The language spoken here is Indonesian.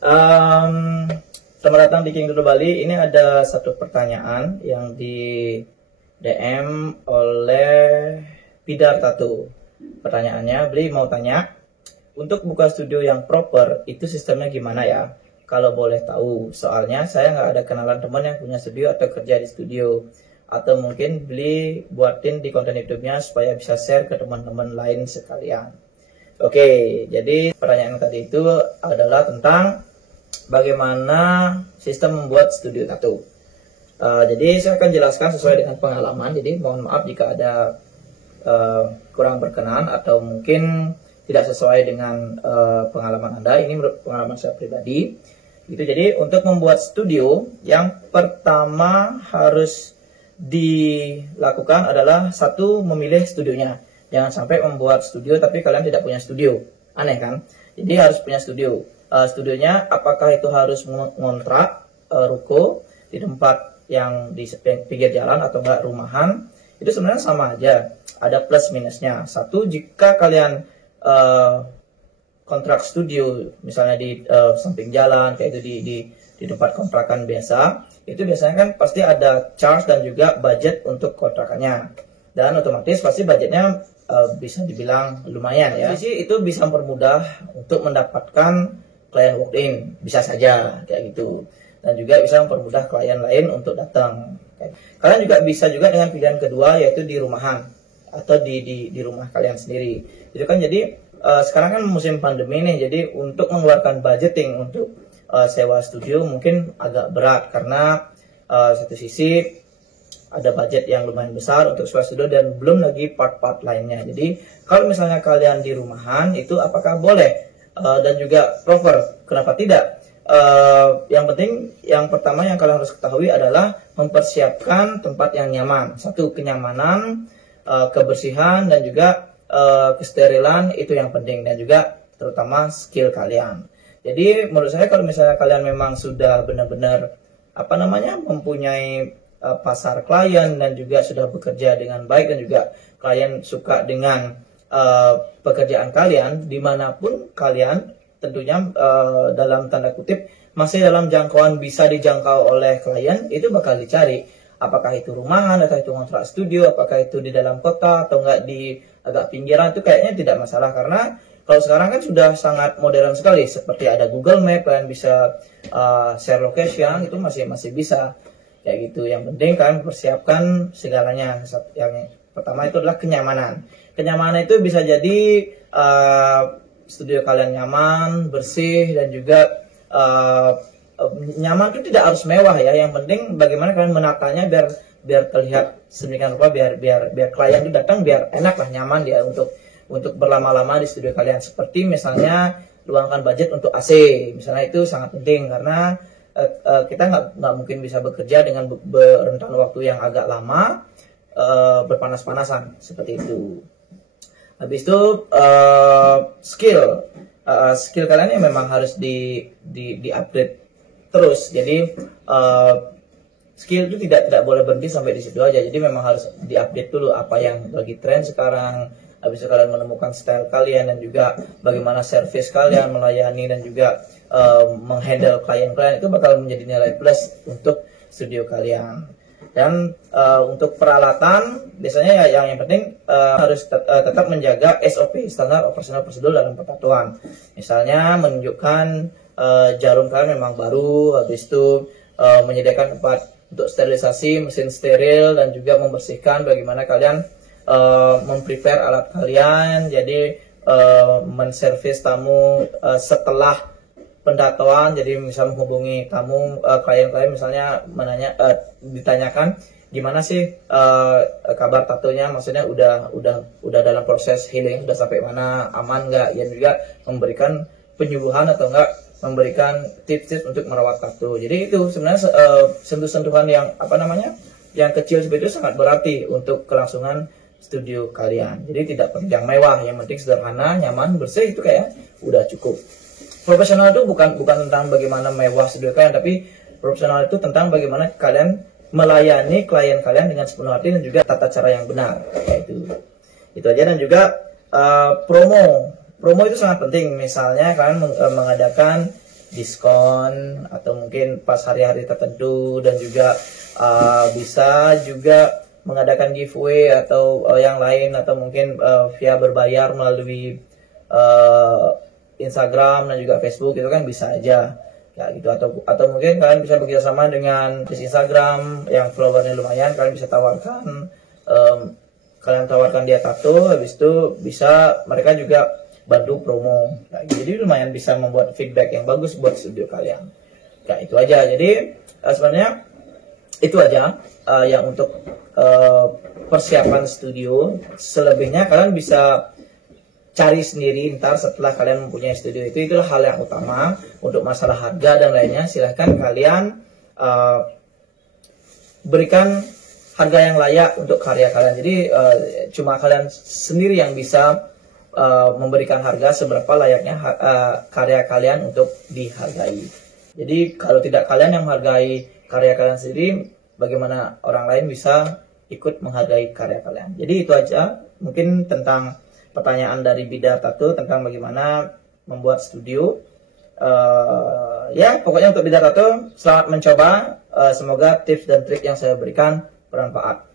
Um, Selamat datang di King Dodo Bali. Ini ada satu pertanyaan yang di DM oleh Pidar Tattoo. Pertanyaannya, Bli mau tanya, untuk buka studio yang proper itu sistemnya gimana ya? Kalau boleh tahu, soalnya saya nggak ada kenalan teman yang punya studio atau kerja di studio. Atau mungkin Bli buatin di konten YouTube-nya supaya bisa share ke teman-teman lain sekalian. Oke, jadi pertanyaan tadi itu adalah tentang bagaimana sistem membuat studio tattoo. Jadi saya akan jelaskan sesuai dengan pengalaman. Jadi mohon maaf jika ada kurang berkenan atau mungkin tidak sesuai dengan pengalaman Anda. Ini menurut pengalaman saya pribadi. Gitu. Jadi untuk membuat studio, yang pertama harus dilakukan adalah satu, memilih studionya. Jangan sampai membuat studio tapi kalian tidak punya studio. Aneh kan? Jadi harus punya studio. Studionya apakah itu harus ngontrak ruko di tempat yang di pinggir jalan atau enggak rumahan, itu sebenarnya sama aja, ada plus minusnya. Satu, jika kalian kontrak studio misalnya di samping jalan kayak itu di tempat kontrakan biasa, itu biasanya kan pasti ada charge dan juga budget untuk kontrakannya, dan otomatis pasti budgetnya bisa dibilang lumayan ya. Jadi itu bisa mempermudah untuk mendapatkan klien walk-in, bisa saja kayak gitu, dan juga bisa mempermudah klien lain untuk datang. Kalian juga bisa juga dengan pilihan kedua, yaitu di rumahan atau di rumah kalian sendiri. Itu kan jadi sekarang kan musim pandemi nih, jadi untuk mengeluarkan budgeting untuk sewa studio mungkin agak berat karena satu sisi ada budget yang lumayan besar untuk sewa studio dan belum lagi part-part lainnya. Jadi kalau misalnya kalian di rumahan itu apakah boleh? Dan juga proper, kenapa tidak? Yang penting, yang pertama yang kalian harus ketahui adalah mempersiapkan tempat yang nyaman. Satu, kenyamanan, kebersihan, dan juga kesterilan, itu yang penting. Dan juga terutama skill kalian. Jadi menurut saya kalau misalnya kalian memang sudah benar-benar mempunyai pasar klien dan juga sudah bekerja dengan baik dan juga klien suka dengan pekerjaan kalian, dimanapun kalian tentunya dalam tanda kutip masih dalam jangkauan bisa dijangkau oleh klien, itu bakal dicari. Apakah itu rumahan, atau itu kontrak studio, apakah itu di dalam kota atau enggak di agak pinggiran, itu kayaknya tidak masalah. Karena kalau sekarang kan sudah sangat modern sekali, seperti ada Google Map, kalian bisa share location, itu masih bisa kayak gitu. Yang penting kalian persiapkan segalanya. Yang pertama itu adalah kenyamanan. Kenyamanan itu bisa jadi studio kalian nyaman, bersih, dan juga nyaman itu tidak harus mewah ya. Yang penting bagaimana kalian menatanya biar terlihat sedemikian rupa, biar klien itu datang biar enak lah, nyaman dia untuk berlama-lama di studio kalian. Seperti misalnya luangkan budget untuk AC, misalnya, itu sangat penting karena kita nggak mungkin bisa bekerja dengan rentan waktu yang agak lama, berpanas-panasan seperti itu. Habis itu skill kalian yang memang harus di upgrade terus. Jadi skill itu tidak boleh berhenti sampai di situ aja. Jadi memang harus diupdate dulu apa yang lagi tren sekarang. Habis itu kalian menemukan style kalian dan juga bagaimana service kalian melayani dan juga menghandle klien-klien, itu bakal menjadi nilai plus untuk studio kalian. Dan untuk peralatan biasanya yang penting harus tetap menjaga SOP, standar operasional prosedur dalam pertatuan. Misalnya menunjukkan jarum kalian memang baru, habis itu menyediakan tempat untuk sterilisasi, mesin steril, dan juga membersihkan bagaimana kalian memprepare alat kalian. Jadi menservis tamu setelah pendatoan, jadi misal menghubungi tamu, klien-klien misalnya ditanyakan gimana sih kabar tatonya, maksudnya udah dalam proses healing, udah sampai mana, aman nggak, ya juga memberikan penyuluhan atau enggak memberikan tips-tips untuk merawat tato. Jadi itu sebenarnya sentuh-sentuhan yang yang kecil seperti itu sangat berarti untuk kelangsungan studio kalian. Jadi tidak perlu yang mewah, yang penting sederhana, nyaman, bersih, itu kayak udah cukup. Profesional itu bukan tentang bagaimana mewah studio kalian, tapi profesional itu tentang bagaimana kalian melayani klien kalian dengan sepenuh hati dan juga tata cara yang benar. Itu aja. Dan juga promo itu sangat penting. Misalnya kalian mengadakan diskon atau mungkin pas hari-hari tertentu, dan juga bisa juga mengadakan giveaway atau yang lain, atau mungkin via berbayar melalui Instagram dan juga Facebook, itu kan bisa aja ya gitu. Atau mungkin kalian bisa bekerjasama dengan Instagram yang followernya lumayan, kalian bisa tawarkan dia tato, habis itu bisa mereka juga bantu promo. Nah, jadi lumayan bisa membuat feedback yang bagus buat studio kalian. Ya itu aja. Jadi sebenarnya itu aja yang untuk persiapan studio. Selebihnya kalian bisa cari sendiri ntar setelah kalian mempunyai studio. Itulah hal yang utama. Untuk masalah harga dan lainnya, silahkan kalian berikan harga yang layak untuk karya kalian. Jadi cuma kalian sendiri yang bisa memberikan harga seberapa layaknya karya kalian untuk dihargai. Jadi kalau tidak kalian yang menghargai karya kalian sendiri, bagaimana orang lain bisa ikut menghargai karya kalian. Jadi itu aja mungkin tentang pertanyaan dari Bidar Tato tentang bagaimana membuat studio. Ya pokoknya untuk Bidar Tato, selamat mencoba. Semoga tips dan trik yang saya berikan bermanfaat.